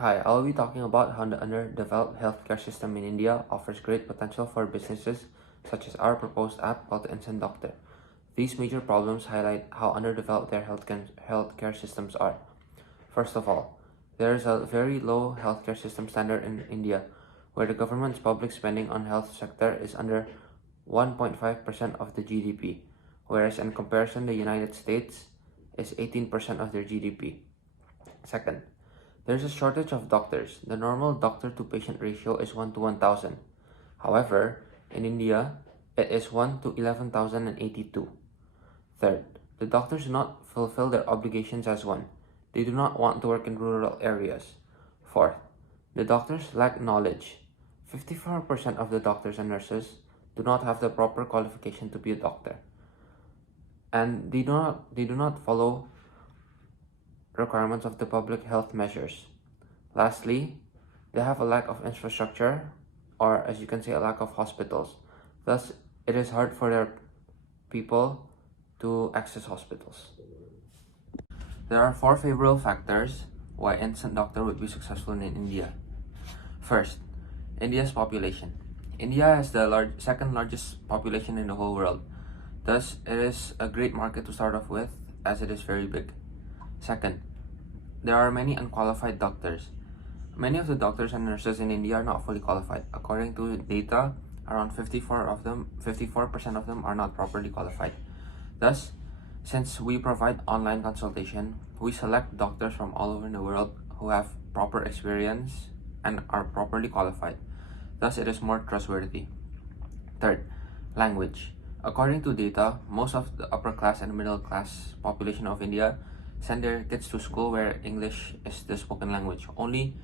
Hi, I'll be talking about how the underdeveloped healthcare system in India offers great potential for businesses such as our proposed app called the Instant Doctor. These major problems highlight how underdeveloped their healthcare systems are. First of all, there is a very low healthcare system standard in India, where the government's public spending on health sector is under 1.5% of the GDP, whereas in comparison the United States is 18% of their GDP. Second, there's a shortage of doctors. The normal doctor to patient ratio is 1 to 1,000. However, in India, it is 1 to 11,082. Third, the doctors do not fulfill their obligations as one. They do not want to work in rural areas. Fourth, the doctors lack knowledge. 54% of the doctors and nurses do not have the proper qualification to be a doctor. And they do not follow requirements of the public health measures. Lastly, they have a lack of infrastructure, or as you can say, a lack of hospitals. Thus, it is hard for their people to access hospitals. There are 4 favorable factors why Instant Doctor would be successful in India. First, India's population. India has the second largest population in the whole world. Thus, it is a great market to start off with, as it is very big. Second, there are many unqualified doctors. Many of the doctors and nurses in India are not fully qualified. According to data, around 54% of them are not properly qualified. Thus, since we provide online consultation, we select doctors from all over the world who have proper experience and are properly qualified. Thus, it is more trustworthy. Third, language. According to data, most of the upper class and middle class population of India send their kids to school where English is the spoken language. Only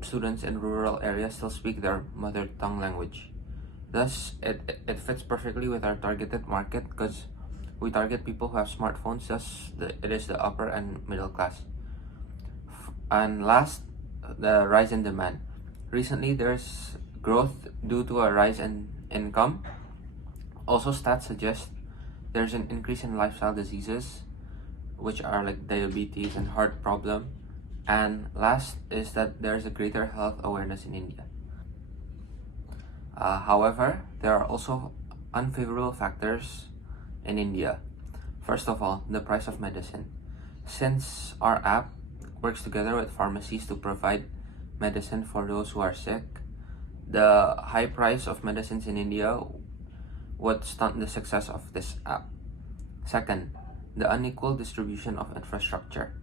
students in rural areas still speak their mother tongue language. Thus, it fits perfectly with our targeted market because we target people who have smartphones. Thus, it is the upper and middle class. And last, the rise in demand. Recently, there's growth due to a rise in income. Also, stats suggest there's an increase in lifestyle diseases, which are like diabetes and heart problem. And last is that there's a greater health awareness in India. However, there are also unfavorable factors in India. First of all, the price of medicine. Since our app works together with pharmacies to provide medicine for those who are sick, the high price of medicines in India would stunt the success of this app. Second, the unequal distribution of infrastructure.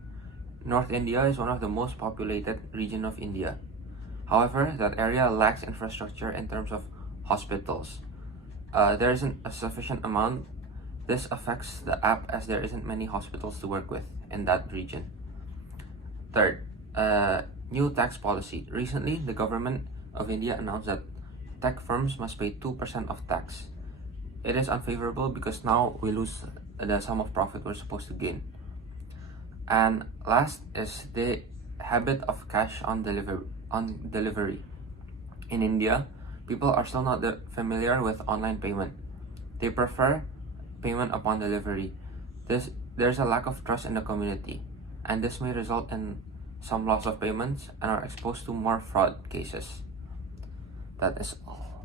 North India is one of the most populated regions of India. However, that area lacks infrastructure in terms of hospitals. There isn't a sufficient amount. This affects the app as there isn't many hospitals to work with in that region. Third, new tax policy. Recently, the government of India announced that tech firms must pay 2% of tax. It is unfavorable because now we lose the sum of profit we're supposed to gain. And last is the habit of cash on delivery. In India, people are still not familiar with online payment. They prefer payment upon delivery. There's a lack of trust in the community, and this may result in some loss of payments and are exposed to more fraud cases. That is all.